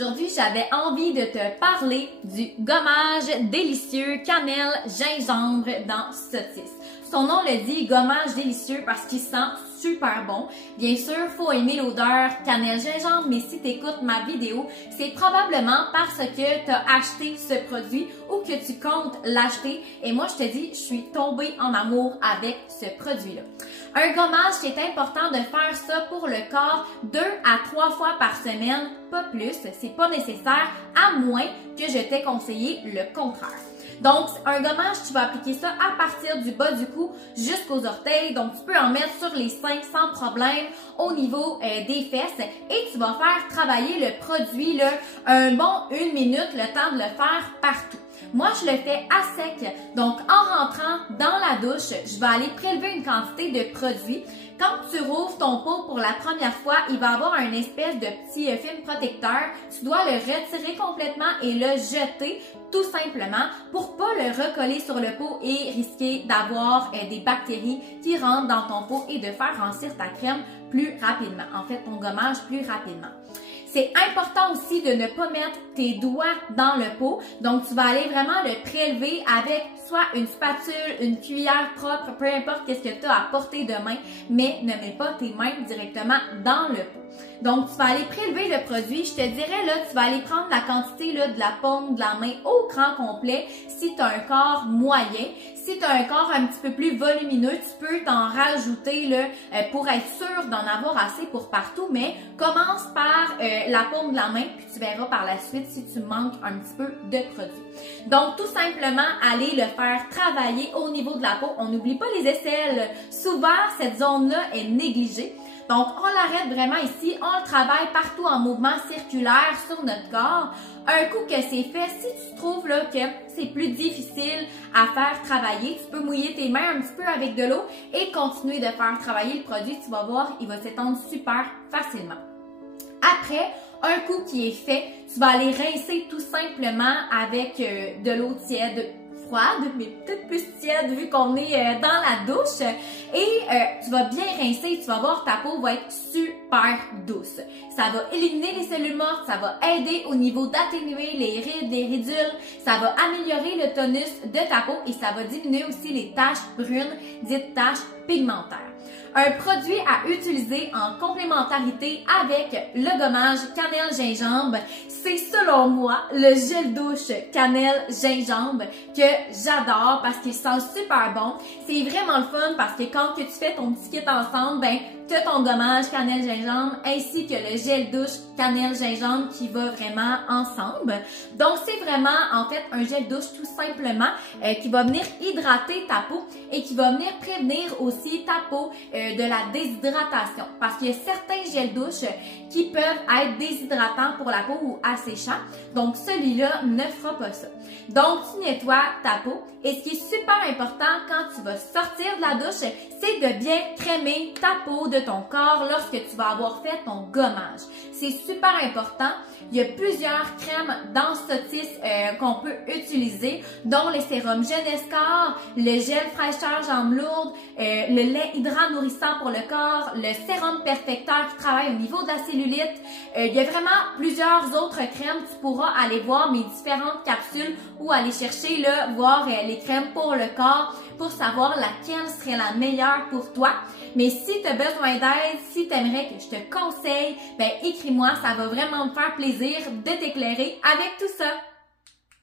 Aujourd'hui, j'avais envie de te parler du gommage délicieux cannelle gingembre dans saucisse. Son nom le dit, gommage délicieux parce qu'il sent super bon. Bien sûr, faut aimer l'odeur cannelle gingembre, mais si tu écoutes ma vidéo, c'est probablement parce que tu as acheté ce produit ou que tu comptes l'acheter. Et moi, je te dis, je suis tombée en amour avec ce produit-là. Un gommage, c'est important de faire ça pour le corps 2 à 3 fois par semaine, pas plus. C'est pas nécessaire, à moins que je t'ai conseillé le contraire. Donc, un gommage, tu vas appliquer ça à partir du bas du cou jusqu'aux orteils. Donc, tu peux en mettre sur les seins sans problème au niveau des fesses. Et tu vas faire travailler le produit là, un bon 1 minute, le temps de le faire partout. Moi, je le fais à sec. Donc, en rentrant dans la douche, je vais aller prélever une quantité de produit. Quand tu rouvres ton pot pour la première fois, il va avoir un espèce de petit film protecteur. Tu dois le retirer complètement et le jeter tout simplement pour pas le recoller sur le pot et risquer d'avoir des bactéries qui rentrent dans ton pot et de faire rancir ta crème plus rapidement. En fait, ton gommage plus rapidement. C'est important aussi de ne pas mettre tes doigts dans le pot. Donc, tu vas aller vraiment le prélever avec soit une spatule, une cuillère propre, peu importe qu'est-ce que tu as à portée de main, mais ne mets pas tes mains directement dans le pot. Donc, tu vas aller prélever le produit. Je te dirais, là, tu vas aller prendre la quantité là, de la paume de la main au cran complet si tu as un corps moyen. Si tu as un corps un petit peu plus volumineux, tu peux t'en rajouter là, pour être sûr d'en avoir assez pour partout, mais commence par la paume de la main, puis tu verras par la suite si tu manques un petit peu de produit. Donc, tout simplement, aller le faire travailler au niveau de la peau. On n'oublie pas les aisselles. Souvent, cette zone-là est négligée. Donc, on l'arrête vraiment ici, on le travaille partout en mouvement circulaire sur notre corps. Un coup que c'est fait, si tu trouves là, que c'est plus difficile à faire travailler, tu peux mouiller tes mains un petit peu avec de l'eau et continuer de faire travailler le produit. Tu vas voir, il va s'étendre super facilement. Après, un coup qui est fait, tu vas aller rincer tout simplement avec de l'eau tiède, froide, mais peut-être plus tiède vu qu'on est dans la douche. Et tu vas bien rincer, tu vas voir ta peau va être super douce. Ça va éliminer les cellules mortes, ça va aider au niveau d'atténuer les rides, les ridules, ça va améliorer le tonus de ta peau et ça va diminuer aussi les taches brunes, dites taches pigmentaires. Un produit à utiliser en complémentarité avec le gommage cannelle-gingembre, c'est selon moi le gel douche cannelle-gingembre que j'adore parce qu'il sent super bon. C'est vraiment le fun parce que quand que tu fais ton petit kit ensemble, ben tu as ton gommage cannelle-gingembre ainsi que le gel douche cannelle-gingembre qui va vraiment ensemble. Donc c'est vraiment en fait un gel douche tout simplement qui va venir hydrater ta peau et qui va venir prévenir aussi ta peau de la déshydratation parce qu'il y a certains gels douche qui peuvent être déshydratants pour la peau ou asséchants. Donc celui-là ne fera pas ça. Donc tu nettoies ta peau et ce qui est super important quand tu vas sortir de la douche, c'est de bien crémer ta peau de ton corps lorsque tu vas avoir fait ton gommage. C'est super important. Il y a plusieurs crèmes dans saucisse qu'on peut utiliser, dont le sérum Jeunesse Corps, le gel fraîcheur jambes lourdes, le lait hydrant nourrissant pour le corps, le sérum perfecteur qui travaille au niveau de la cellulite. Il y a vraiment plusieurs autres crèmes. Tu pourras aller voir mes différentes capsules ou aller chercher là, voir les crèmes pour le corps pour savoir laquelle serait la meilleure pour toi. Mais si tu as besoin d'aide, si tu aimerais que je te conseille, ben écris-moi, ça va vraiment me faire plaisir de t'éclairer avec tout ça.